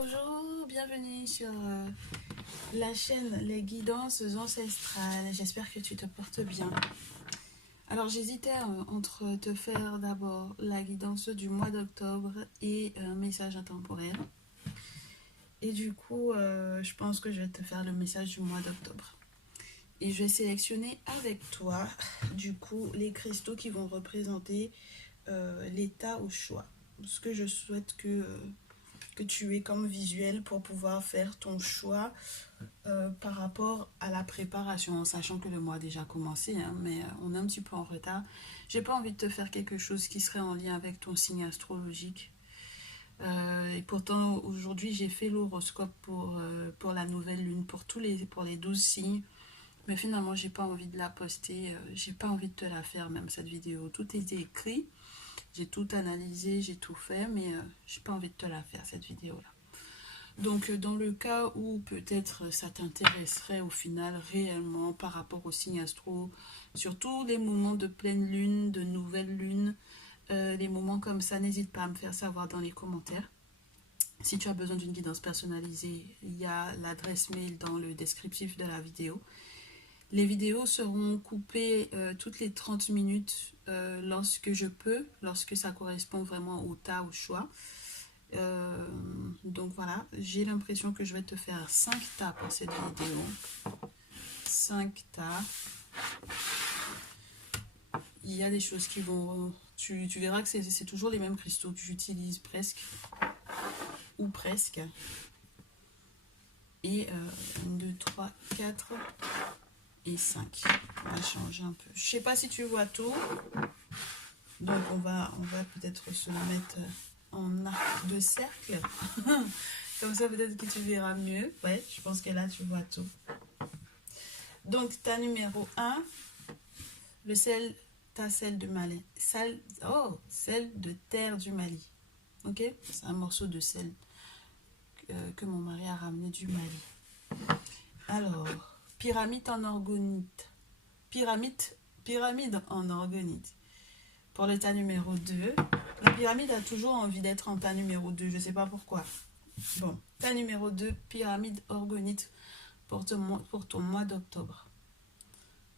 Bonjour, bienvenue sur la chaîne Les Guidances Ancestrales. J'espère que tu te portes bien. Alors j'hésitais entre te faire d'abord la guidance du mois d'octobre et un message intemporel. Et du coup, je pense que je vais te faire le message du mois d'octobre. Et je vais sélectionner avec toi, du coup, les cristaux qui vont représenter l'état au choix. Ce que je souhaite que tu aies comme visuel pour pouvoir faire ton choix par rapport à la préparation, en sachant que le mois a déjà commencé, hein, mais on est un petit peu en retard. J'ai pas envie de te faire quelque chose qui serait en lien avec ton signe astrologique. Et pourtant, aujourd'hui, j'ai fait l'horoscope pour la nouvelle lune, pour les 12 signes. Mais finalement, j'ai pas envie de la poster, j'ai pas envie de te la faire, même cette vidéo. Tout était écrit, j'ai tout analysé, j'ai tout fait, mais j'ai pas envie de te la faire, cette vidéo-là. Donc, dans le cas où peut-être ça t'intéresserait au final réellement par rapport au signe astro, surtout les moments de pleine lune, de nouvelle lune, les moments comme ça, n'hésite pas à me faire savoir dans les commentaires. Si tu as besoin d'une guidance personnalisée, il y a l'adresse mail dans le descriptif de la vidéo. Les vidéos seront coupées toutes les 30 minutes lorsque je peux, lorsque ça correspond vraiment au tas, au choix. Donc voilà, j'ai l'impression que je vais te faire 5 tas pour cette vidéo. 5 tas. Il y a des choses qui vont... Tu verras que c'est toujours les mêmes cristaux que j'utilise presque. Ou presque. Et 1, 2, 3, 4 et 5. On va changer un peu. Je sais pas si tu vois tout. Donc on va peut-être se le mettre en arc de cercle. Comme ça peut-être que tu verras mieux. Ouais, je pense que là tu vois tout. Donc ta numéro 1, le sel, ta sel de Mali. Sel de terre du Mali. Ok? C'est un morceau de sel que mon mari a ramené du Mali. Alors, pyramide en orgonite. Pyramide en orgonite. Pour le tas numéro 2, la pyramide a toujours envie d'être en tas numéro 2, je ne sais pas pourquoi. Bon, tas numéro 2, pyramide orgonite pour ton mois d'octobre.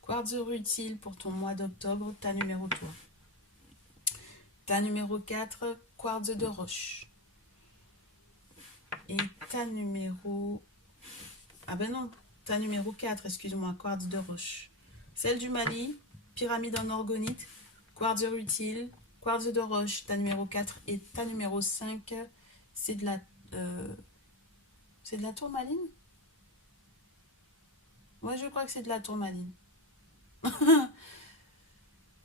Quartz rutile pour ton mois d'octobre, tas numéro 3. Tas numéro 4, quartz de roche. Et tas numéro... Ah ben non, tas numéro 4, excuse-moi, quartz de roche. Celle du Mali, pyramide en orgonite, quartz rutile, quartz de roche, tas numéro 4. Et tas numéro 5, c'est de la tourmaline. Ouais, je crois que c'est de la tourmaline.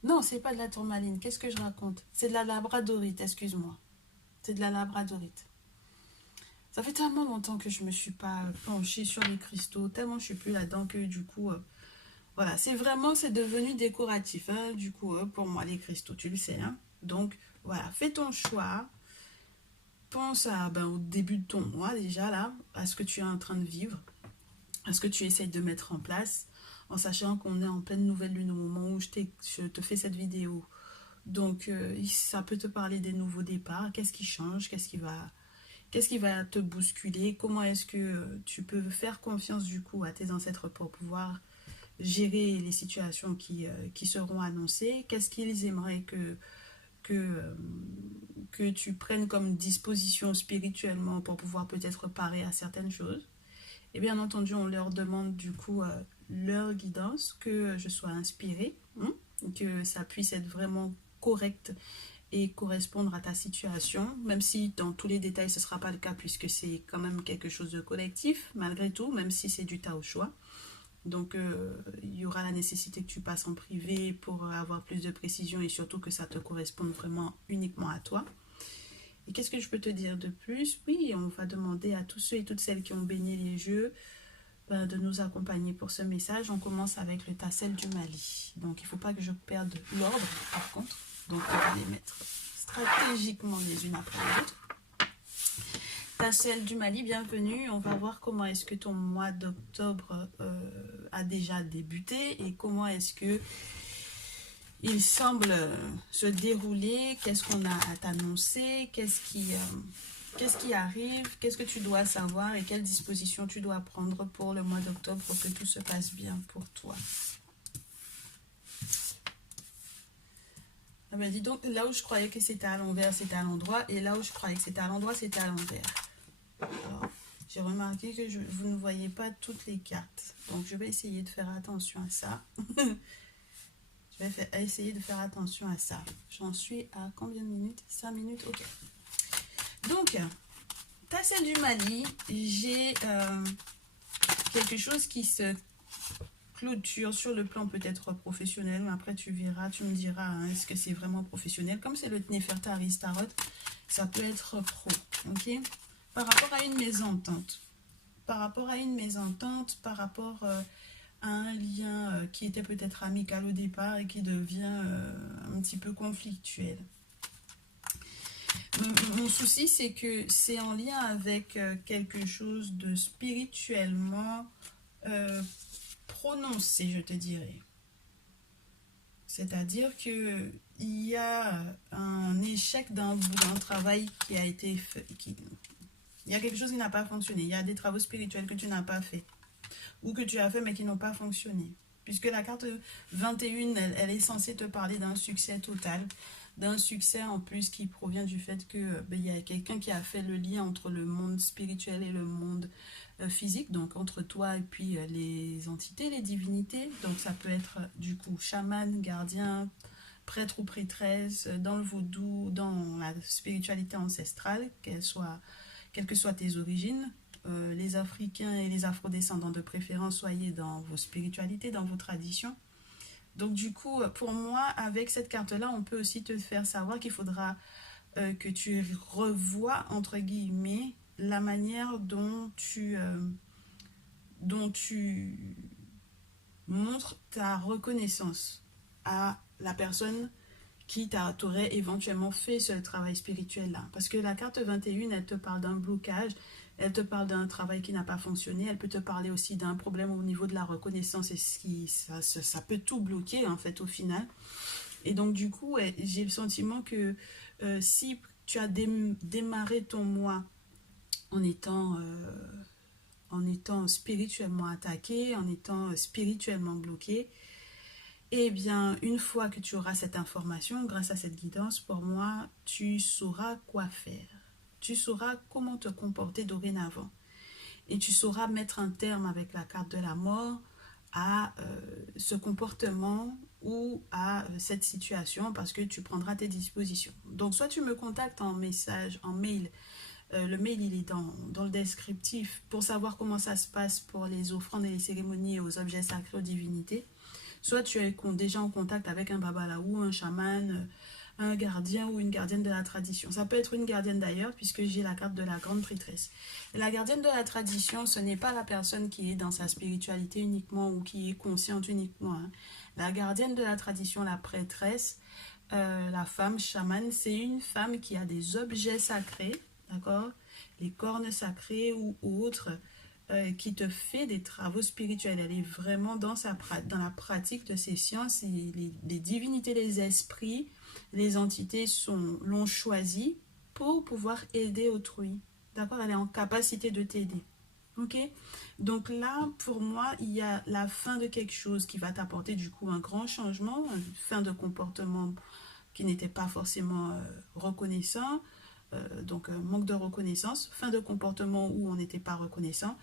Non, c'est pas de la tourmaline. Qu'est-ce que je raconte? C'est de la labradorite, excuse-moi. C'est de la labradorite. Ça fait tellement longtemps que je me suis pas penchée sur les cristaux, tellement je suis plus là-dedans que du coup... voilà, c'est devenu décoratif, hein, du coup, pour moi, les cristaux, tu le sais. Hein. Donc, voilà, fais ton choix. Pense au début de ton mois, déjà, là, à ce que tu es en train de vivre, à ce que tu essayes de mettre en place, en sachant qu'on est en pleine nouvelle lune au moment où je te fais cette vidéo. Donc, ça peut te parler des nouveaux départs. Qu'est-ce qui change? Qu'est-ce qui va te bousculer? Comment est-ce que tu peux faire confiance, du coup, à tes ancêtres pour pouvoir gérer les situations qui seront annoncées? Qu'est-ce qu'ils aimeraient que tu prennes comme disposition spirituellement pour pouvoir peut-être parer à certaines choses? Et bien entendu, on leur demande du coup leur guidance, que je sois inspirée, que ça puisse être vraiment correct et correspondre à ta situation, même si dans tous les détails ce ne sera pas le cas puisque c'est quand même quelque chose de collectif, malgré tout, même si c'est du tas au choix. Donc, il y aura la nécessité que tu passes en privé pour avoir plus de précision et surtout que ça te corresponde vraiment uniquement à toi. Et qu'est-ce que je peux te dire de plus? Oui, on va demander à tous ceux et toutes celles qui ont baigné les jeux de nous accompagner pour ce message. On commence avec le tassel du Mali. Donc, il ne faut pas que je perde l'ordre, par contre. Donc, on va les mettre stratégiquement les unes après les autres. Tassel du Mali, bienvenue. On va voir comment est-ce que ton mois d'octobre a déjà débuté et comment est-ce que il semble se dérouler. Qu'est-ce qu'on a à t'annoncer? Qu'est-ce Qu'est-ce qui arrive? Qu'est-ce que tu dois savoir et quelles dispositions tu dois prendre pour le mois d'octobre pour que tout se passe bien pour toi? Ah ben dis donc, là où je croyais que c'était à l'envers, c'était à l'endroit. Et là où je croyais que c'était à l'endroit, c'était à l'envers. Alors, j'ai remarqué que vous ne voyez pas toutes les cartes. Donc, je vais essayer de faire attention à ça. Je vais essayer de faire attention à ça. J'en suis à combien de minutes? 5 minutes, ok. Donc, t'as celle du Mali. J'ai quelque chose qui se clôture sur le plan peut-être professionnel, mais après tu verras, tu me diras, hein, est-ce que c'est vraiment professionnel? Comme c'est le Nefertari Tarot, ça peut être pro, ok? Par rapport à une mésentente. Par rapport à une mésentente, par rapport à un lien qui était peut-être amical au départ et qui devient un petit peu conflictuel. Mon souci, c'est que c'est en lien avec quelque chose de spirituellement prononcé, je te dirais. C'est-à-dire que il y a un échec d'un travail qui a été fait. Il y a quelque chose qui n'a pas fonctionné. Il y a des travaux spirituels que tu n'as pas fait. Ou que tu as fait mais qui n'ont pas fonctionné. Puisque la carte 21, elle est censée te parler d'un succès total. D'un succès en plus qui provient du fait que il y a quelqu'un qui a fait le lien entre le monde spirituel et le monde physique, donc entre toi et puis les entités, les divinités. Donc ça peut être du coup chaman, gardien, prêtre ou prêtresse, dans le vaudou, dans la spiritualité ancestrale, quelles que soient tes origines. Les Africains et les Afrodescendants de préférence, soyez dans vos spiritualités, dans vos traditions. Donc du coup, pour moi, avec cette carte-là, on peut aussi te faire savoir qu'il faudra que tu revoies, entre guillemets, la manière dont tu montres ta reconnaissance à la personne qui t'aurait éventuellement fait ce travail spirituel-là. Parce que la carte 21, elle te parle d'un blocage, elle te parle d'un travail qui n'a pas fonctionné, elle peut te parler aussi d'un problème au niveau de la reconnaissance et ça peut tout bloquer en fait au final. Et donc du coup, j'ai le sentiment que si tu as démarré ton mois en étant spirituellement attaqué, en étant spirituellement bloqué, eh bien, une fois que tu auras cette information, grâce à cette guidance, pour moi, tu sauras quoi faire. Tu sauras comment te comporter dorénavant. Et tu sauras mettre un terme avec la carte de la mort à ce comportement ou à cette situation parce que tu prendras tes dispositions. Donc, soit tu me contactes en message, en mail. Le mail, il est dans le descriptif pour savoir comment ça se passe pour les offrandes et les cérémonies aux objets sacrés, aux divinités. Soit tu es déjà en contact avec un babalaou, un chaman, un gardien ou une gardienne de la tradition. Ça peut être une gardienne d'ailleurs, puisque j'ai la carte de la grande prêtresse. Et la gardienne de la tradition, ce n'est pas la personne qui est dans sa spiritualité uniquement ou qui est consciente uniquement. Hein. La gardienne de la tradition, la prêtresse, la femme chamane, c'est une femme qui a des objets sacrés, d'accord? Les cornes sacrées ou autres, qui te fait des travaux spirituels. Elle est vraiment dans la pratique de ces sciences. Et les divinités, les esprits, les entités l'ont choisi pour pouvoir aider autrui. D'accord? Elle est en capacité de t'aider. Ok? Donc là, pour moi, il y a la fin de quelque chose qui va t'apporter du coup un grand changement, une fin de comportement qui n'était pas forcément reconnaissant. Donc manque de reconnaissance, fin de comportement où on n'était pas reconnaissant,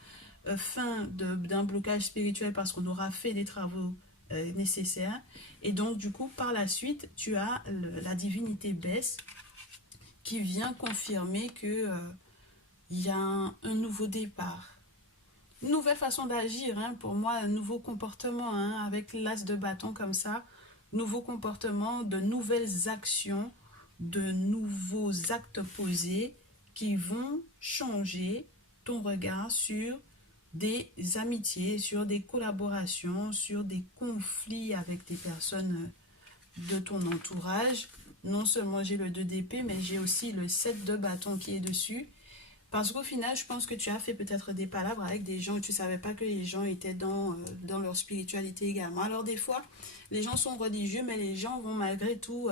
fin d'un blocage spirituel parce qu'on aura fait des travaux nécessaires. Et donc du coup par la suite tu as la divinité Bess qui vient confirmer que y a un nouveau départ, une nouvelle façon d'agir, hein, pour moi un nouveau comportement, hein, avec l'as de bâton comme ça, nouveau comportement, de nouvelles actions, de nouveaux actes posés qui vont changer ton regard sur des amitiés, sur des collaborations, sur des conflits avec des personnes de ton entourage. Non seulement j'ai le 2 d'épée, mais j'ai aussi le 7 de bâton qui est dessus. Parce qu'au final, je pense que tu as fait peut-être des palabres avec des gens où tu ne savais pas que les gens étaient dans leur spiritualité également. Alors des fois, les gens sont religieux, mais les gens vont malgré tout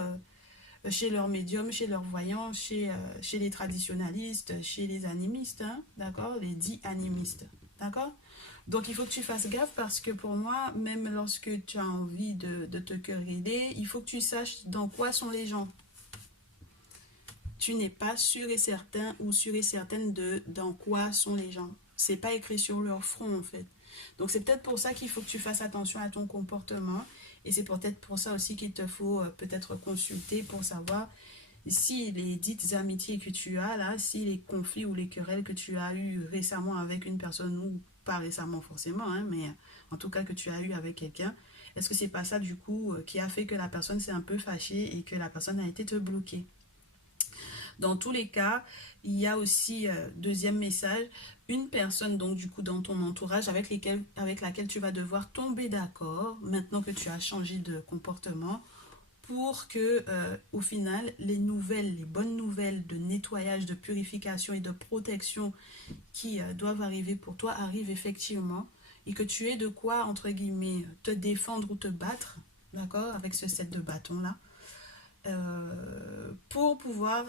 chez leurs médiums, chez leurs voyants, chez les traditionalistes, chez les animistes, hein, d'accord, les dits animistes, d'accord. Donc il faut que tu fasses gaffe parce que pour moi, même lorsque tu as envie de te quereller, il faut que tu saches dans quoi sont les gens. Tu n'es pas sûr et certain ou sûr et certaine de dans quoi sont les gens. C'est pas écrit sur leur front en fait. Donc c'est peut-être pour ça qu'il faut que tu fasses attention à ton comportement et c'est peut-être pour ça aussi qu'il te faut peut-être consulter pour savoir si les dites amitiés que tu as là, si les conflits ou les querelles que tu as eu récemment avec une personne ou pas récemment forcément, hein, mais en tout cas que tu as eu avec quelqu'un, est-ce que c'est pas ça du coup qui a fait que la personne s'est un peu fâchée et que la personne a été te bloquer? Dans tous les cas, il y a aussi, deuxième message, une personne donc du coup dans ton entourage avec laquelle tu vas devoir tomber d'accord maintenant que tu as changé de comportement pour que au final les bonnes nouvelles de nettoyage, de purification et de protection qui doivent arriver pour toi arrivent effectivement et que tu aies de quoi entre guillemets te défendre ou te battre, d'accord, avec ce set de bâtons là, pour pouvoir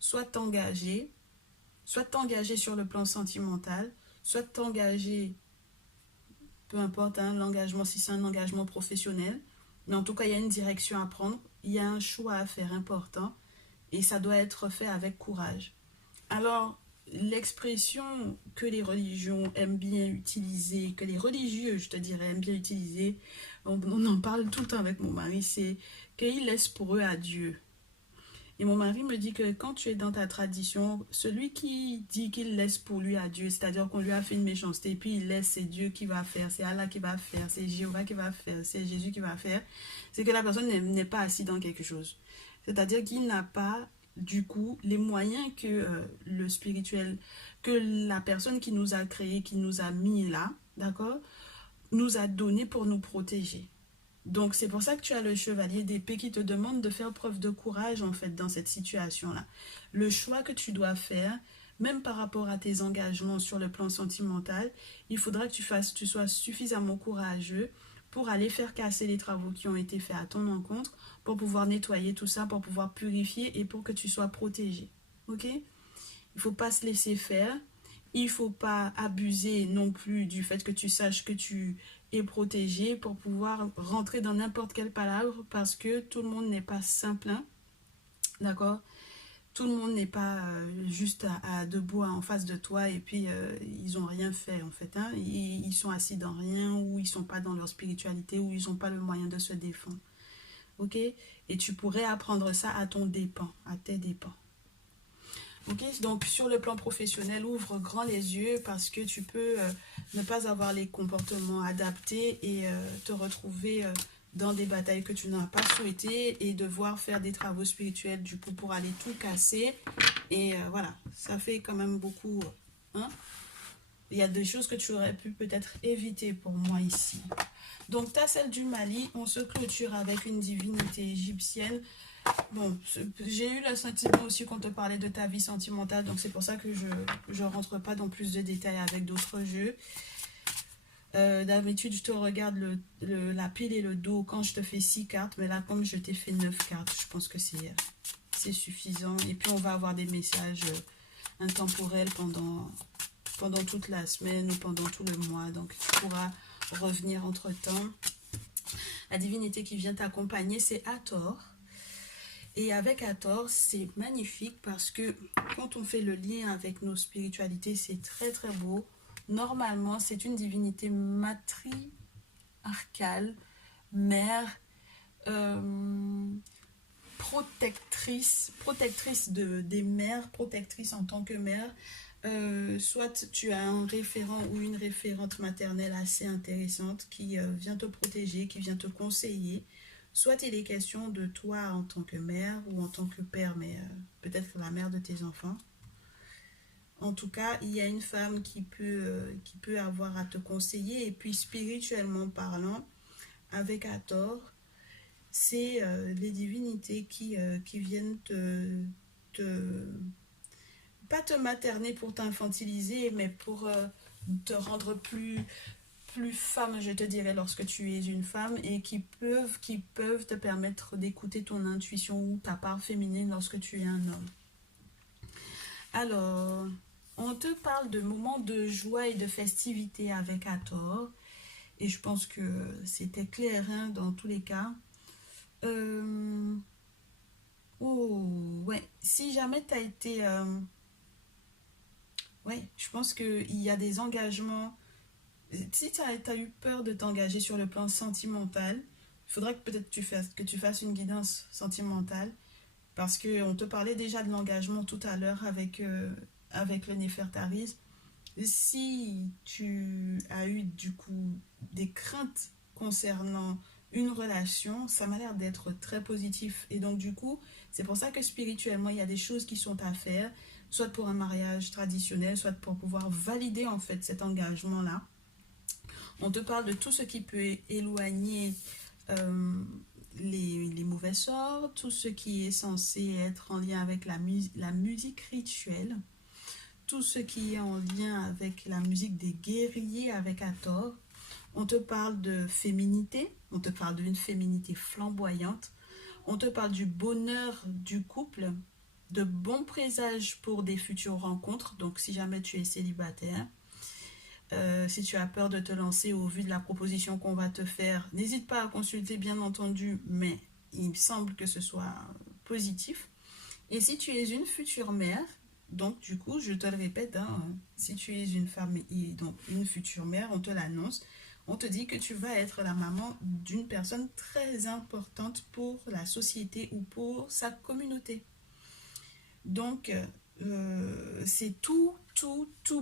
soit t'engager sur le plan sentimental, soit t'engager, peu importe hein, l'engagement, si c'est un engagement professionnel, mais en tout cas il y a une direction à prendre, il y a un choix à faire important et ça doit être fait avec courage. Alors, l'expression que les religions aiment bien utiliser, que les religieux, je te dirais, aiment bien utiliser, on en parle tout le temps avec mon mari, c'est qu'ils laissent pour eux à Dieu. Et mon mari me dit que quand tu es dans ta tradition, celui qui dit qu'il laisse pour lui à Dieu, c'est-à-dire qu'on lui a fait une méchanceté, puis il laisse, c'est Dieu qui va faire, c'est Allah qui va faire, c'est Jéhovah qui va faire, c'est Jésus qui va faire, c'est que la personne n'est pas assise dans quelque chose. C'est-à-dire qu'il n'a pas, du coup, les moyens que le spirituel, que la personne qui nous a créés, qui nous a mis là, d'accord, nous a donné pour nous protéger. Donc c'est pour ça que tu as le chevalier d'épée qui te demande de faire preuve de courage en fait dans cette situation-là. Le choix que tu dois faire, même par rapport à tes engagements sur le plan sentimental, il faudra que tu sois suffisamment courageux pour aller faire casser les travaux qui ont été faits à ton encontre, pour pouvoir nettoyer tout ça, pour pouvoir purifier et pour que tu sois protégé. Ok? Il ne faut pas se laisser faire. Il ne faut pas abuser non plus du fait que tu saches que tu es protégé pour pouvoir rentrer dans n'importe quelle palabre parce que tout le monde n'est pas simple, hein, d'accord? Tout le monde n'est pas juste debout en face de toi et puis ils n'ont rien fait en fait, hein? Ils sont assis dans rien ou ils sont pas dans leur spiritualité ou ils n'ont pas le moyen de se défendre, ok? Et tu pourrais apprendre ça à ton dépens, à tes dépens. Ok, donc sur le plan professionnel, ouvre grand les yeux parce que tu peux ne pas avoir les comportements adaptés et te retrouver dans des batailles que tu n'as pas souhaitées et devoir faire des travaux spirituels du coup pour aller tout casser. Et voilà, ça fait quand même beaucoup. Hein? Il y a des choses que tu aurais pu peut-être éviter pour moi ici. Donc, tu as celle du Mali, on se clôture avec une divinité égyptienne. Bon, j'ai eu le sentiment aussi qu'on te parlait de ta vie sentimentale, donc c'est pour ça que je rentre pas dans plus de détails avec d'autres jeux. D'habitude, je te regarde la pile et le dos quand je te fais 6 cartes, mais là, comme je t'ai fait 9 cartes, je pense que c'est suffisant. Et puis, on va avoir des messages intemporels pendant toute la semaine ou pendant tout le mois, donc tu pourras revenir entre-temps. La divinité qui vient t'accompagner, c'est Hathor. Et avec Hathor, c'est magnifique parce que quand on fait le lien avec nos spiritualités, c'est très très beau. Normalement, c'est une divinité matriarcale, mère, protectrice des mères, protectrice en tant que mère. Soit tu as un référent ou une référente maternelle assez intéressante qui vient te protéger, qui vient te conseiller. Soit il est question de toi en tant que mère ou en tant que père, mais peut-être la mère de tes enfants. En tout cas, il y a une femme qui peut avoir à te conseiller. Et puis spirituellement parlant, avec Hathor, c'est les divinités qui viennent pas te materner pour t'infantiliser, mais pour te rendre plus femme, je te dirais, lorsque tu es une femme, et qui peuvent te permettre d'écouter ton intuition ou ta part féminine lorsque tu es un homme. Alors, on te parle de moments de joie et de festivité avec Hathor, et je pense que c'était clair hein, dans tous les cas. Oh, ouais, si jamais tu as été... ouais, je pense qu'il y a des engagements. Si tu as eu peur de t'engager sur le plan sentimental, il faudra que peut-être que tu fasses une guidance sentimentale. Parce qu'on te parlait déjà de l'engagement tout à l'heure avec le Néfertaris. Si tu as eu du coup des craintes concernant une relation, ça m'a l'air d'être très positif. Et donc du coup, c'est pour ça que spirituellement, il y a des choses qui sont à faire, soit pour un mariage traditionnel, soit pour pouvoir valider en fait cet engagement-là. On te parle de tout ce qui peut éloigner les mauvais sorts, tout ce qui est censé être en lien avec la musique rituelle, tout ce qui est en lien avec la musique des guerriers avec Hathor. On te parle de féminité, on te parle d'une féminité flamboyante, on te parle du bonheur du couple, de bons présages pour des futures rencontres, donc si jamais tu es célibataire. Si tu as peur de te lancer au vu de la proposition qu'on va te faire, n'hésite pas à consulter bien entendu, mais il me semble que ce soit positif. Et si tu es une future mère, donc du coup, je te le répète, hein, si tu es une femme et donc une future mère, on te l'annonce, on te dit que tu vas être la maman d'une personne très importante pour la société ou pour sa communauté. Donc, c'est tout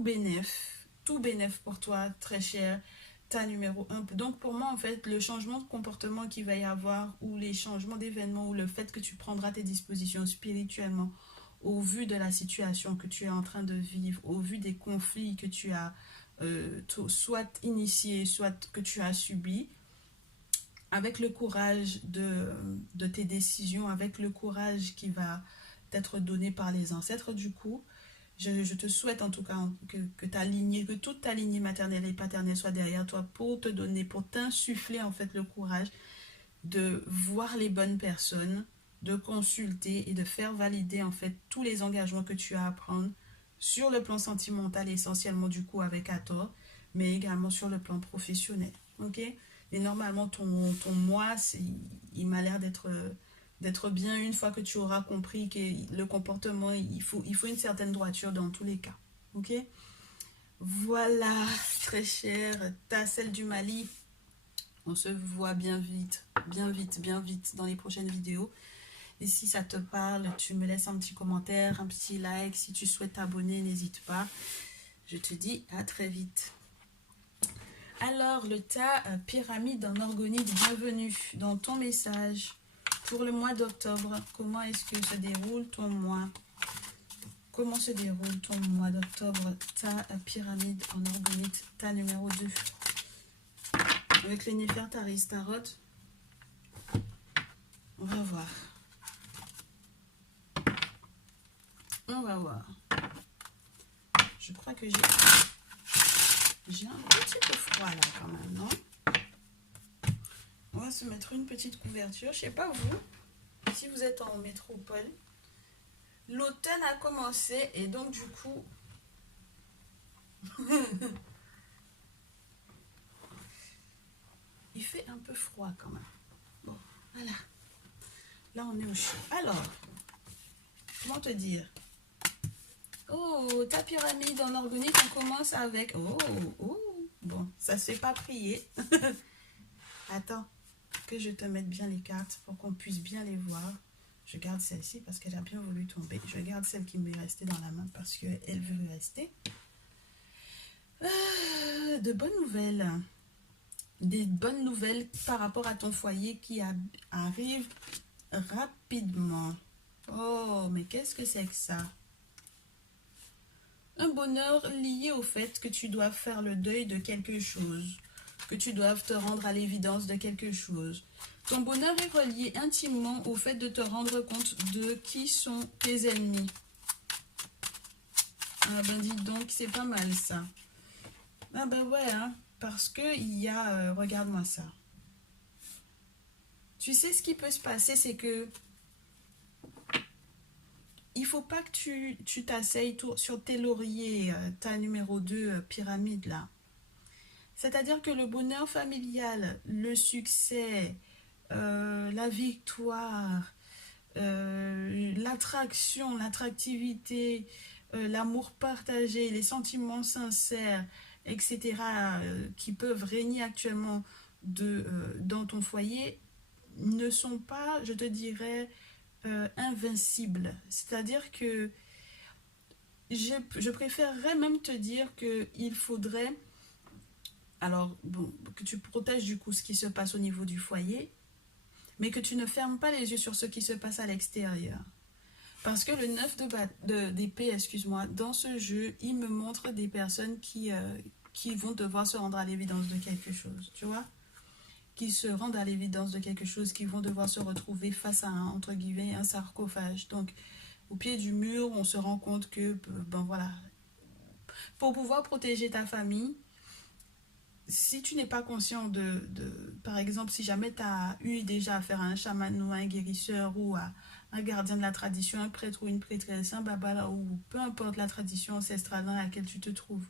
bénéf pour toi, très cher, ta numéro 1. Donc, pour moi, en fait, le changement de comportement qu'il va y avoir, ou les changements d'événements, ou le fait que tu prendras tes dispositions spirituellement, au vu de la situation que tu es en train de vivre, au vu des conflits que tu as soit initiés, soit que tu as subis, avec le courage de tes décisions, avec le courage qui va t'être donné par les ancêtres du coup, je te souhaite en tout cas que toute ta lignée maternelle et paternelle soit derrière toi pour te donner, pour t'insuffler en fait le courage de voir les bonnes personnes, de consulter et de faire valider en fait tous les engagements que tu as à prendre sur le plan sentimental essentiellement du coup avec Hathor, mais également sur le plan professionnel. Ok? Et normalement ton moi, il m'a l'air d'être bien une fois que tu auras compris que le comportement, il faut une certaine droiture dans tous les cas. Ok? Voilà, très chère, ta celle du Mali. On se voit bien vite dans les prochaines vidéos. Et si ça te parle, tu me laisses un petit commentaire, un petit like. Si tu souhaites t'abonner, n'hésite pas. Je te dis à très vite. Alors, le tas pyramide en orgonite, bienvenue dans ton message. Pour le mois d'octobre, comment est-ce que se déroule ton mois? Comment se déroule ton mois d'octobre? Ta pyramide en orgonite, ta numéro 2. Avec les Néfertaris Tarot. On va voir. On va voir. Je crois que j'ai un petit peu froid là quand même, non? On va se mettre une petite couverture. Je sais pas vous, si vous êtes en métropole. L'automne a commencé et donc du coup... il fait un peu froid quand même. Bon, voilà. Là, on est au chaud. Alors, comment te dire? Oh, ta pyramide en orgonite, on commence avec... Oh, bon, ça se fait pas prier. Attends, que je te mette bien les cartes pour qu'on puisse bien les voir. Je garde celle-ci parce qu'elle a bien voulu tomber. Je garde celle qui m'est restée dans la main parce qu'elle veut rester. De bonnes nouvelles. Des bonnes nouvelles par rapport à ton foyer qui arrive rapidement. Oh, mais qu'est-ce que c'est que ça? Un bonheur lié au fait que tu dois faire le deuil de quelque chose, que tu doives te rendre à l'évidence de quelque chose. Ton bonheur est relié intimement au fait de te rendre compte de qui sont tes ennemis. Ah ben dis donc, c'est pas mal ça. Ah ben ouais, hein. Parce que il y a, regarde-moi ça. Tu sais, ce qui peut se passer, c'est que il faut pas que tu t'asseyes sur tes lauriers, ta numéro 2 pyramide là. C'est-à-dire que le bonheur familial, le succès, la victoire, l'attraction, l'attractivité, l'amour partagé, les sentiments sincères, etc., qui peuvent régner actuellement dans ton foyer, ne sont pas, je te dirais, invincibles. C'est-à-dire que je préférerais même te dire qu'il faudrait, alors bon, que tu protèges du coup ce qui se passe au niveau du foyer, mais que tu ne fermes pas les yeux sur ce qui se passe à l'extérieur. Parce que le 9 d'épée, excuse-moi, dans ce jeu, il me montre des personnes qui vont devoir se rendre à l'évidence de quelque chose, tu vois, qui se rendent à l'évidence de quelque chose, qui vont devoir se retrouver face à un, entre guillemets, un sarcophage. Donc, au pied du mur, on se rend compte que, ben voilà, pour pouvoir protéger ta famille, si tu n'es pas conscient par exemple, si jamais tu as eu déjà affaire à un chaman ou à un guérisseur ou à un gardien de la tradition, un prêtre ou une prêtresse, un babala ou peu importe la tradition ancestrale dans laquelle tu te trouves,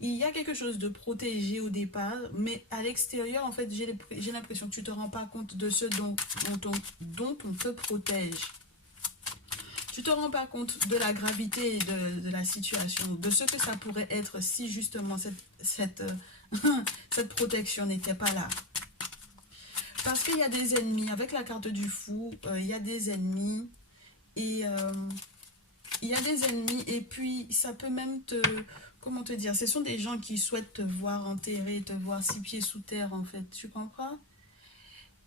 il y a quelque chose de protégé au départ, mais à l'extérieur, en fait, j'ai l'impression que tu ne te rends pas compte de ce dont on te protège. Tu ne te rends pas compte de la gravité de la situation, de ce que ça pourrait être si justement cette protection n'était pas là. Parce qu'il y a des ennemis, avec la carte du fou, il y a des ennemis, et il y a des ennemis, et puis ça peut même comment te dire, ce sont des gens qui souhaitent te voir enterré, te voir 6 pieds sous terre en fait, tu comprends?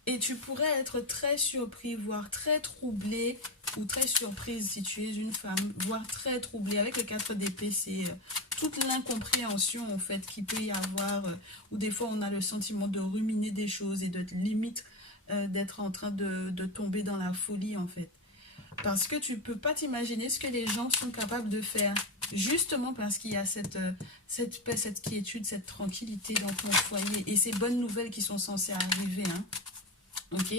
Et tu pourrais être très surpris, voire très troublé, ou très surprise si tu es une femme, voire très troublé. Avec le 4 d'épée, c'est toute l'incompréhension en fait qu'il peut y avoir, où des fois on a le sentiment de ruminer des choses et de limite d'être en train de tomber dans la folie en fait. Parce que tu ne peux pas t'imaginer ce que les gens sont capables de faire. Justement parce qu'il y a cette paix, cette quiétude, cette tranquillité dans ton foyer. Et ces bonnes nouvelles qui sont censées arriver, hein. Ok,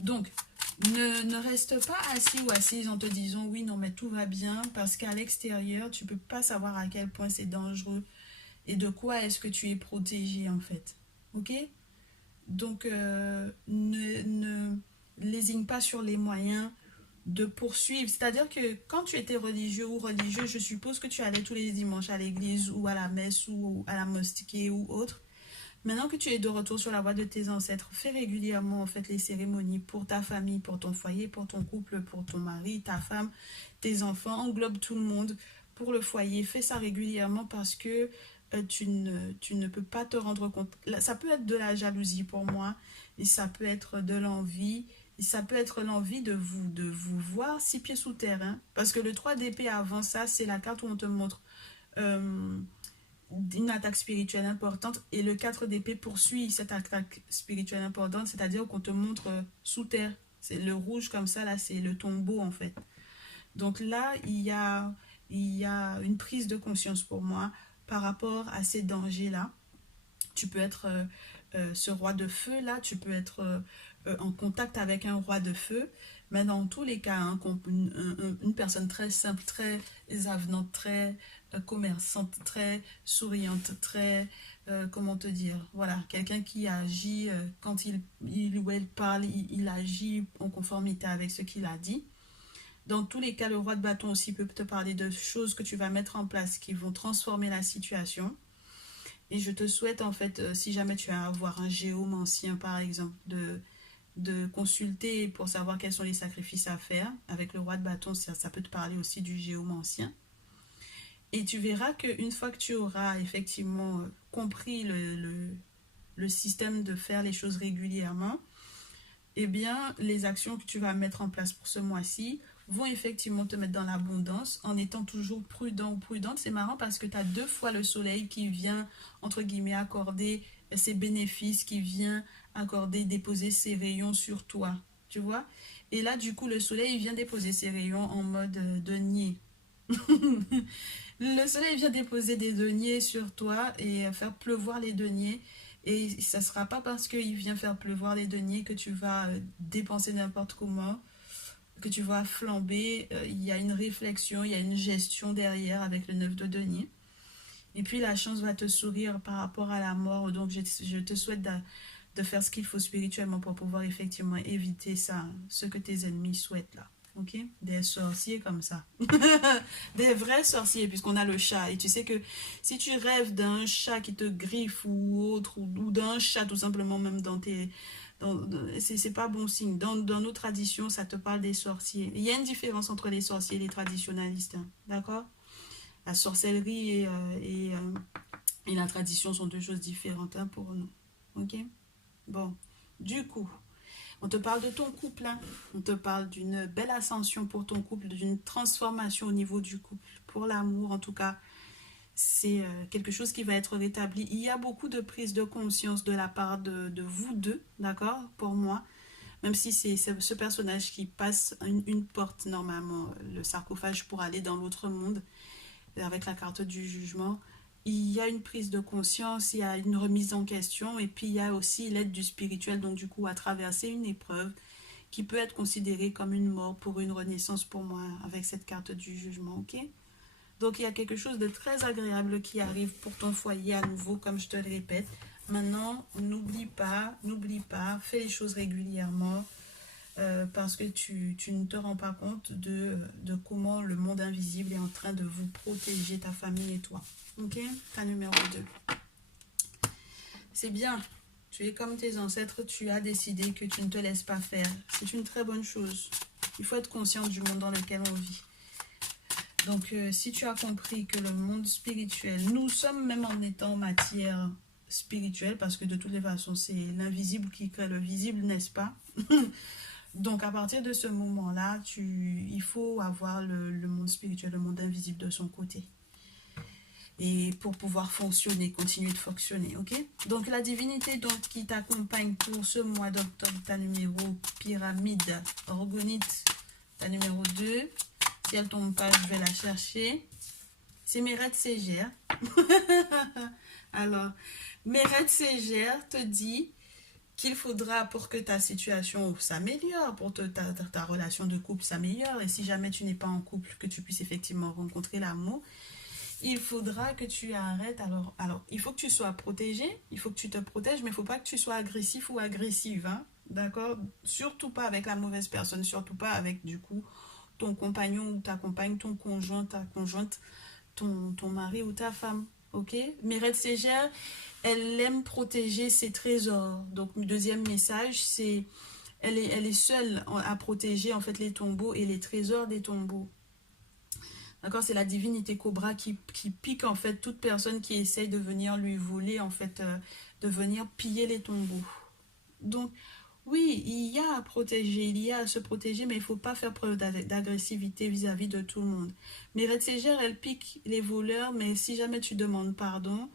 donc ne reste pas assis ou assise en te disant oui non mais tout va bien, parce qu'à l'extérieur tu peux pas savoir à quel point c'est dangereux et de quoi est-ce que tu es protégé en fait. Ok, donc ne lésigne pas sur les moyens de poursuivre. C'est-à-dire que quand tu étais religieux ou religieux, je suppose que tu allais tous les dimanches à l'église ou à la messe ou à la mosquée ou autre. Maintenant que tu es de retour sur la voie de tes ancêtres, fais régulièrement en fait les cérémonies pour ta famille, pour ton foyer, pour ton couple, pour ton mari, ta femme, tes enfants, englobe tout le monde pour le foyer. Fais ça régulièrement parce que tu ne peux pas te rendre compte. Ça peut être de la jalousie pour moi, et ça peut être de l'envie, et ça peut être l'envie de vous voir 6 pieds sous terre. Hein. Parce que le 3 d'épée avant ça, c'est la carte où on te montre euh, une attaque spirituelle importante, et le 4 d'épée poursuit cette attaque spirituelle importante, c'est-à-dire qu'on te montre sous terre. C'est le rouge comme ça, là, c'est le tombeau en fait. Donc là, il y a une prise de conscience pour moi par rapport à ces dangers-là. Tu peux être ce roi de feu là, tu peux être en contact avec un roi de feu, mais dans tous les cas, hein, une personne très simple, très avenante, très commerçante, très souriante, très, comment te dire, voilà, quelqu'un qui agit quand il ou elle parle, il agit en conformité avec ce qu'il a dit. Dans tous les cas, le roi de bâton aussi peut te parler de choses que tu vas mettre en place qui vont transformer la situation. Et je te souhaite, en fait, si jamais tu as à avoir un géomancien, par exemple, de consulter pour savoir quels sont les sacrifices à faire. Avec le roi de bâton, ça peut te parler aussi du géomancien. Et tu verras qu'une fois que tu auras effectivement compris le système de faire les choses régulièrement, eh bien, les actions que tu vas mettre en place pour ce mois-ci vont effectivement te mettre dans l'abondance en étant toujours prudent ou prudente. C'est marrant parce que tu as 2 fois le soleil qui vient, entre guillemets, accorder ses bénéfices, qui vient accorder, déposer ses rayons sur toi, tu vois. Et là, du coup, le soleil vient déposer ses rayons en mode denier. Le soleil vient déposer des deniers sur toi et faire pleuvoir les deniers. Et ça ne sera pas parce qu'il vient faire pleuvoir les deniers que tu vas dépenser n'importe comment, que tu vas flamber. Il y a une réflexion, il y a une gestion derrière avec le 9 de denier. Et puis la chance va te sourire par rapport à la mort. Donc je te souhaite de faire ce qu'il faut spirituellement pour pouvoir effectivement éviter ça, ce que tes ennemis souhaitent là. Ok? Des sorciers comme ça. Des vrais sorciers, puisqu'on a le chat. Et tu sais que si tu rêves d'un chat qui te griffe ou autre, ou d'un chat tout simplement, même dans tes... C'est pas bon signe. Dans nos traditions, ça te parle des sorciers. Il y a une différence entre les sorciers et les traditionalistes. Hein, d'accord? La sorcellerie et la tradition sont deux choses différentes hein, pour nous. Ok? Bon, du coup, on te parle de ton couple, hein. On te parle d'une belle ascension pour ton couple, d'une transformation au niveau du couple. Pour l'amour, en tout cas, c'est quelque chose qui va être rétabli. Il y a beaucoup de prise de conscience de la part de vous deux, d'accord, pour moi. Même si c'est ce personnage qui passe une porte, normalement, le sarcophage pour aller dans l'autre monde, avec la carte du jugement, il y a une prise de conscience, il y a une remise en question, et puis il y a aussi l'aide du spirituel, donc du coup à traverser une épreuve qui peut être considérée comme une mort pour une renaissance pour moi, avec cette carte du jugement, ok? Donc il y a quelque chose de très agréable qui arrive pour ton foyer à nouveau, comme je te le répète. Maintenant, n'oublie pas, fais les choses régulièrement, parce que tu ne te rends pas compte de comment le monde invisible est en train de vous protéger, ta famille et toi. Ok? Ta numéro 2. C'est bien. Tu es comme tes ancêtres, tu as décidé que tu ne te laisses pas faire. C'est une très bonne chose. Il faut être conscient du monde dans lequel on vit. Donc, si tu as compris que le monde spirituel, nous sommes même en étant matière spirituelle, parce que de toutes les façons, c'est l'invisible qui crée le visible, n'est-ce pas? Donc, à partir de ce moment-là, il faut avoir le monde spirituel, le monde invisible de son côté. Et pour pouvoir fonctionner, continuer de fonctionner, ok? Donc, la divinité donc, qui t'accompagne pour ce mois d'octobre, ta numéro pyramide, orgonite, ta numéro 2. Si elle tombe pas, je vais la chercher. C'est Mérette Ségère. Alors, Mérette Ségère te dit qu'il faudra pour que ta situation s'améliore, pour que ta relation de couple s'améliore, et si jamais tu n'es pas en couple, que tu puisses effectivement rencontrer l'amour, il faudra que tu arrêtes. Alors, il faut que tu sois protégé, il faut que tu te protèges, mais il ne faut pas que tu sois agressif ou agressive, hein, d'accord? Surtout pas avec la mauvaise personne, surtout pas avec, du coup, ton compagnon ou ta compagne, ton conjoint, ta conjointe, ton mari ou ta femme. Ok? Mireille Ségère, elle aime protéger ses trésors. Donc, le deuxième message, c'est elle est seule à protéger en fait les tombeaux et les trésors des tombeaux. D'accord? C'est la divinité Cobra qui pique en fait toute personne qui essaye de venir lui voler, en fait, de venir piller les tombeaux. Donc, oui, il y a à protéger, il y a à se protéger, mais il ne faut pas faire preuve d'agressivité vis-à-vis de tout le monde. Mais Red Ségère, elle pique les voleurs, mais si jamais tu demandes pardon,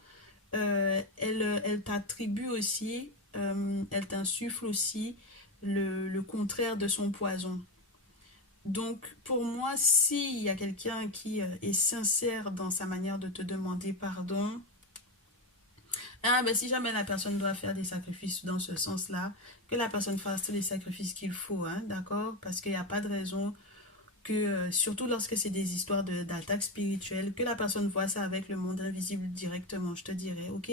elle t'attribue aussi, elle t'insuffle aussi le contraire de son poison. Donc, pour moi, s'il y a quelqu'un qui est sincère dans sa manière de te demander pardon, ah, ben, si jamais la personne doit faire des sacrifices dans ce sens-là, que la personne fasse les sacrifices qu'il faut, hein, d'accord? Parce qu'il n'y a pas de raison que, surtout lorsque c'est des histoires d'attaque spirituelle, que la personne voit ça avec le monde invisible directement, je te dirais, ok?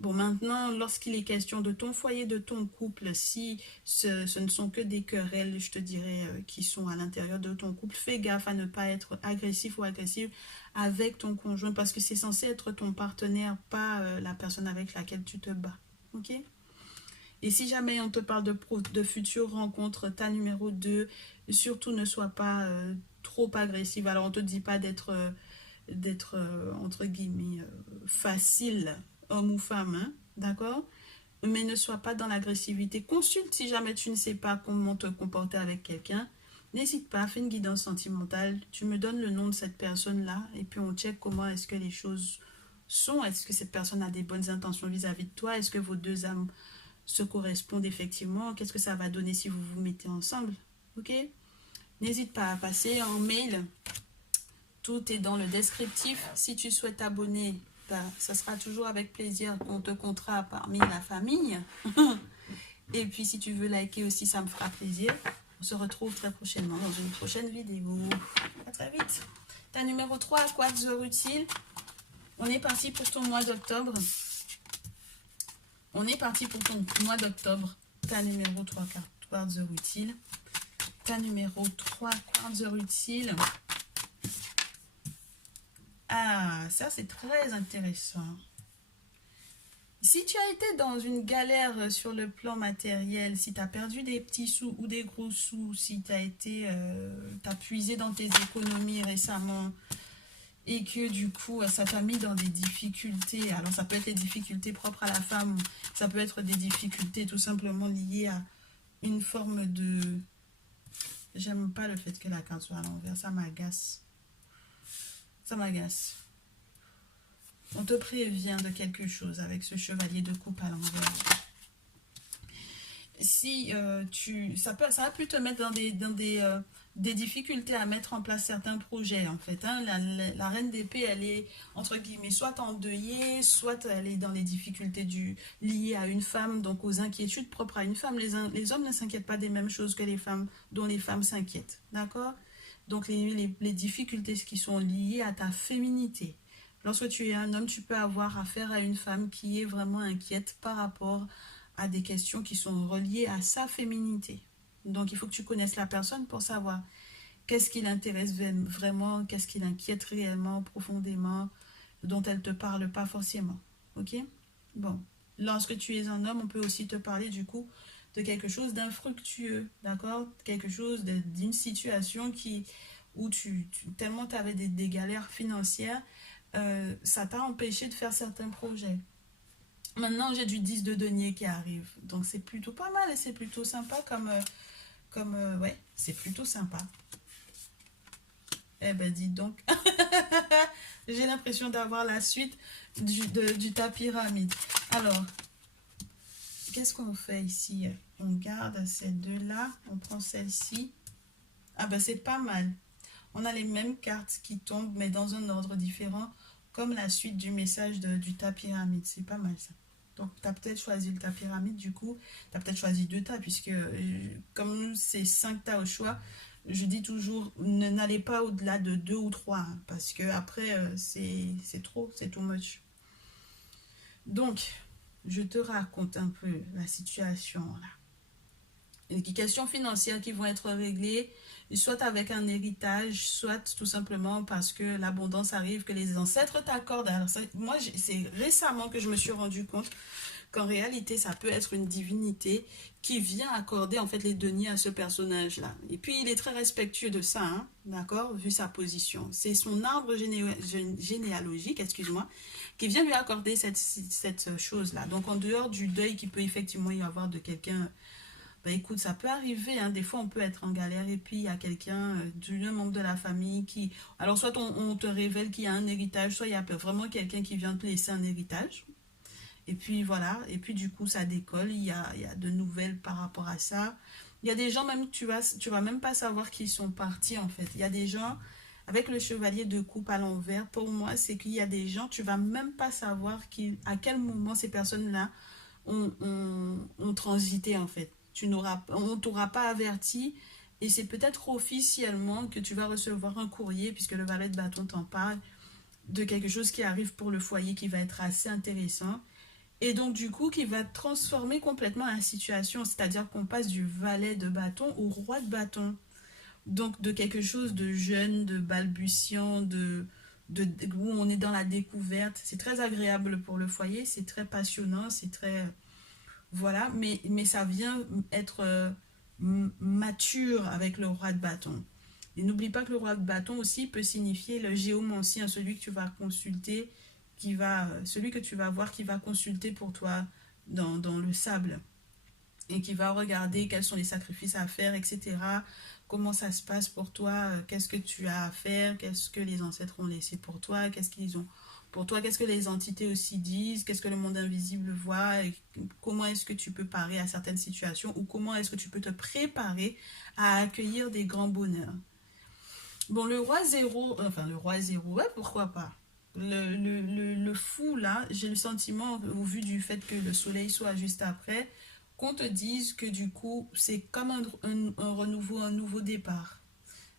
Bon, maintenant, lorsqu'il est question de ton foyer, de ton couple, si ce ne sont que des querelles, je te dirais, qui sont à l'intérieur de ton couple, fais gaffe à ne pas être agressif ou agressive avec ton conjoint parce que c'est censé être ton partenaire, pas la personne avec laquelle tu te bats. Ok? Et si jamais on te parle de futures rencontres, ta numéro 2, surtout ne sois pas trop agressive. Alors, on ne te dit pas d'être, entre guillemets, facile, homme ou femme, hein, d'accord? Mais ne sois pas dans l'agressivité. Consulte si jamais tu ne sais pas comment te comporter avec quelqu'un. N'hésite pas, fais une guidance sentimentale. Tu me donnes le nom de cette personne-là et puis on check comment est-ce que les choses sont. Est-ce que cette personne a des bonnes intentions vis-à-vis de toi? Est-ce que vos deux âmes se correspondent effectivement? Qu'est-ce que ça va donner si vous vous mettez ensemble? Ok? N'hésite pas à passer en mail Tout est dans le descriptif. Si tu souhaites t'abonner, ça sera toujours avec plaisir qu'on te comptera parmi la famille. Et puis si tu veux liker aussi, ça me fera plaisir. On se retrouve très prochainement dans une prochaine vidéo. À très vite. Ta numéro 3, quartz utile. On est parti pour ton mois d'octobre. On est parti pour ton mois d'octobre. Ta numéro 3, quartz utile. Ta numéro 3, quartz utile. Ah, ça c'est très intéressant. Si tu as été dans une galère sur le plan matériel, si tu as perdu des petits sous ou des gros sous, si tu as puisé dans tes économies récemment et que du coup ça t'a mis dans des difficultés, alors ça peut être des difficultés propres à la femme, ça peut être des difficultés tout simplement liées à une forme de... J'aime pas le fait que la carte soit à l'envers, ça m'agace. Ça m'agace. On te prévient de quelque chose avec ce chevalier de coupe à l'envers. Si ça va plus te mettre dans des difficultés à mettre en place certains projets, en fait. Hein. La reine d'épée, elle est, entre guillemets, soit endeuillée, soit elle est dans les difficultés liées à une femme, donc aux inquiétudes propres à une femme. Les hommes ne s'inquiètent pas des mêmes choses que les femmes, dont les femmes s'inquiètent. D'accord? Donc, les difficultés qui sont liées à ta féminité. Lorsque tu es un homme, tu peux avoir affaire à une femme qui est vraiment inquiète par rapport à des questions qui sont reliées à sa féminité. Donc, il faut que tu connaisses la personne pour savoir qu'est-ce qui l'intéresse vraiment, qu'est-ce qui l'inquiète réellement, profondément, dont elle ne te parle pas forcément. Ok? Bon. Lorsque tu es un homme, on peut aussi te parler du coup de quelque chose d'infructueux, d'accord? Quelque chose d'une situation où tellement tu avais des galères financières, ça t'a empêché de faire certains projets. Maintenant, j'ai du 10 de denier qui arrive. Donc, c'est plutôt pas mal et c'est plutôt sympa ouais, c'est plutôt sympa. Eh ben, dis donc. J'ai l'impression d'avoir la suite du tas pyramide. Alors, qu'est-ce qu'on fait ici? On garde ces deux-là. On prend celle-ci. Ah ben, c'est pas mal. On a les mêmes cartes qui tombent, mais dans un ordre différent, comme la suite du message du tas pyramide. C'est pas mal, ça. Donc, tu as peut-être choisi le tas pyramide, du coup. Tu as peut-être choisi 2 tas, puisque comme c'est 5 tas au choix, je dis toujours, n'allez pas au-delà de 2 ou 3, hein, parce que après c'est trop, c'est too much. Donc, je te raconte un peu la situation, là. Les questions financières qui vont être réglées, soit avec un héritage, soit tout simplement parce que l'abondance arrive, que les ancêtres t'accordent. Alors moi, c'est récemment que je me suis rendu compte qu'en réalité, ça peut être une divinité qui vient accorder en fait les deniers à ce personnage-là. Et puis, il est très respectueux de ça, hein, d'accord, vu sa position. C'est son arbre généalogique, excuse-moi, qui vient lui accorder cette chose-là. Donc, en dehors du deuil qu'il peut effectivement y avoir de quelqu'un... Ben écoute, ça peut arriver, hein. Des fois on peut être en galère et puis il y a quelqu'un, d'un membre de la famille qui... Alors soit on te révèle qu'il y a un héritage, soit il y a vraiment quelqu'un qui vient te laisser un héritage. Et puis voilà, et puis du coup ça décolle, il y a de nouvelles par rapport à ça. Il y a des gens même, tu vas même pas savoir qu'ils sont partis en fait. Il y a des gens, avec le chevalier de coupe à l'envers, pour moi c'est qu'il y a des gens, tu vas même pas savoir à quel moment ces personnes-là ont transité en fait. On ne t'aura pas averti et c'est peut-être officiellement que tu vas recevoir un courrier, puisque le valet de bâton t'en parle, de quelque chose qui arrive pour le foyer qui va être assez intéressant et donc du coup qui va transformer complètement la situation, c'est-à-dire qu'on passe du valet de bâton au roi de bâton, donc de quelque chose de jeune, de balbutiant, où on est dans la découverte. C'est très agréable pour le foyer, c'est très passionnant, c'est très... Voilà, mais ça vient être mature avec le roi de bâton. Et n'oublie pas que le roi de bâton aussi peut signifier le géomancien, celui que tu vas consulter, celui que tu vas voir qui va consulter pour toi dans le sable et qui va regarder quels sont les sacrifices à faire, etc. Comment ça se passe pour toi, qu'est-ce que tu as à faire, qu'est-ce que les ancêtres ont laissé pour toi, qu'est-ce qu'ils ont pour toi, qu'est-ce que les entités aussi disent, qu'est-ce que le monde invisible voit, et comment est-ce que tu peux parer à certaines situations ou comment est-ce que tu peux te préparer à accueillir des grands bonheurs. Bon, le roi zéro, enfin le roi zéro, ouais, pourquoi pas. Le fou, là, j'ai le sentiment, au vu du fait que le soleil soit juste après, qu'on te dise que du coup, c'est comme un renouveau, un nouveau départ.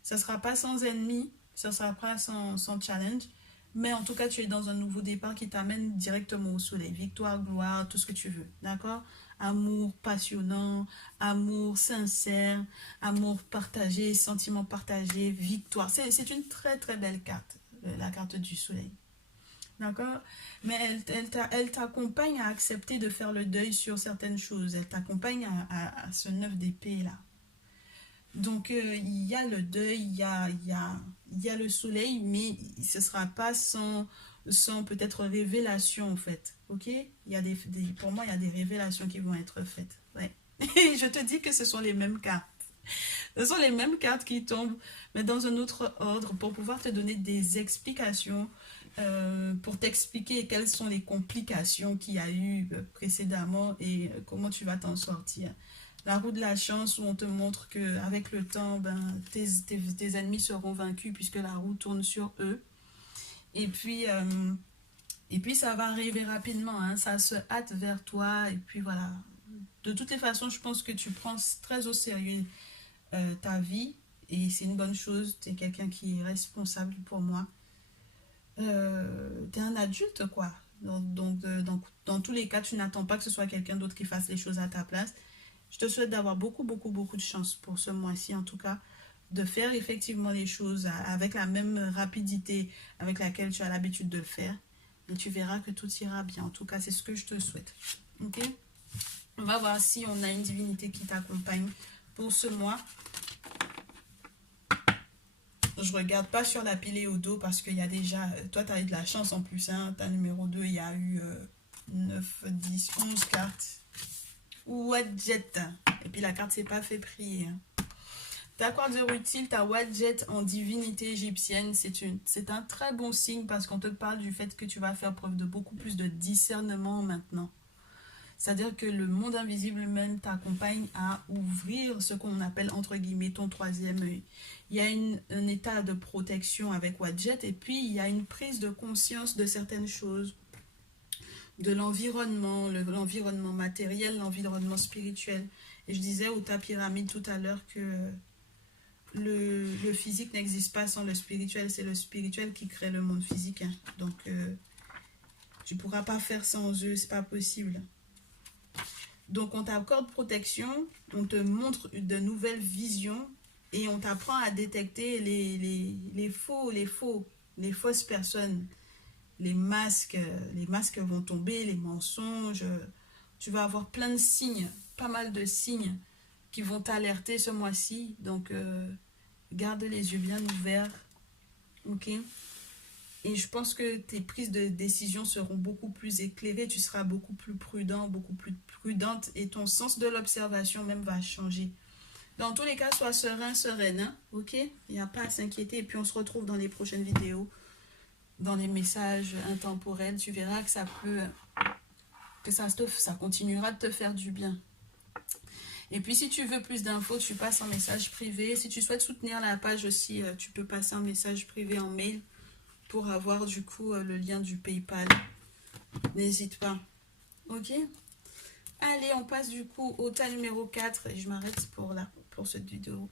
Ça sera pas sans ennemi, ça sera pas sans challenge, mais en tout cas, tu es dans un nouveau départ qui t'amène directement au soleil. Victoire, gloire, tout ce que tu veux, d'accord? Amour passionnant, amour sincère, amour partagé, sentiment partagé, victoire. C'est une très très belle carte, la carte du soleil. D'accord? Mais elle t'accompagne à accepter de faire le deuil sur certaines choses. Elle t'accompagne à ce neuf d'épée là. Donc, il y a le deuil, il y a le soleil, mais ce ne sera pas sans peut-être révélation, en fait. Ok? Pour moi, il y a des révélations qui vont être faites. Ouais. Et je te dis que ce sont les mêmes cartes. Ce sont les mêmes cartes qui tombent, mais dans un autre ordre, pour pouvoir te donner des explications, pour t'expliquer quelles sont les complications qu'il y a eu précédemment et comment tu vas t'en sortir. La roue de la chance où on te montre qu'avec le temps, ben, tes ennemis seront vaincus puisque la roue tourne sur eux. Et puis, euh, et puis ça va arriver rapidement, hein, ça se hâte vers toi. Et puis voilà. De toutes les façons, je pense que tu prends très au sérieux ta vie et c'est une bonne chose. Tu es quelqu'un qui est responsable pour moi. Tu es un adulte, quoi. Dans tous les cas, tu n'attends pas que ce soit quelqu'un d'autre qui fasse les choses à ta place. Je te souhaite d'avoir beaucoup, beaucoup, beaucoup de chance pour ce mois-ci, en tout cas, de faire effectivement les choses avec la même rapidité avec laquelle tu as l'habitude de le faire. Et tu verras que tout ira bien. En tout cas, c'est ce que je te souhaite. Ok? On va voir si on a une divinité qui t'accompagne pour ce mois. Je regarde pas sur la pile et au dos parce qu'il y a déjà... Toi, tu as eu de la chance en plus. Hein, ta numéro 2, il y a eu 9, 10, 11 cartes. Wadjet. Et puis la carte s'est pas fait prier. Ta quartz utile, ta Wadjet en divinité égyptienne, c'est un très bon signe parce qu'on te parle du fait que tu vas faire preuve de beaucoup plus de discernement maintenant. C'est-à-dire que le monde invisible même t'accompagne à ouvrir ce qu'on appelle entre guillemets ton troisième œil. Il y a un état de protection avec Wadjet et puis il y a une prise de conscience de certaines choses, de l'environnement, l'environnement matériel, l'environnement spirituel. Et je disais au tas pyramide tout à l'heure que le physique n'existe pas sans le spirituel, c'est le spirituel qui crée le monde physique. Hein. Donc, tu ne pourras pas faire sans eux, c'est pas possible. Donc, on t'accorde protection, on te montre de nouvelles visions et on t'apprend à détecter les fausses personnes. Les masques vont tomber, les mensonges. Tu vas avoir plein de signes, pas mal de signes qui vont t'alerter ce mois-ci. Donc, garde les yeux bien ouverts. Ok? Et je pense que tes prises de décision seront beaucoup plus éclairées. Tu seras beaucoup plus prudent, beaucoup plus prudente. Et ton sens de l'observation même va changer. Dans tous les cas, sois serein, sereine. Hein? Ok? Il n'y a pas à s'inquiéter. Et puis, on se retrouve dans les prochaines vidéos. Dans les messages intemporels. Tu verras que ça peut... que ça continuera de te faire du bien. Et puis, si tu veux plus d'infos, tu passes en message privé. Si tu souhaites soutenir la page aussi, tu peux passer en message privé en mail pour avoir du coup le lien du PayPal. N'hésite pas. Ok? Allez, on passe du coup au tas numéro 4 et je m'arrête pour cette vidéo.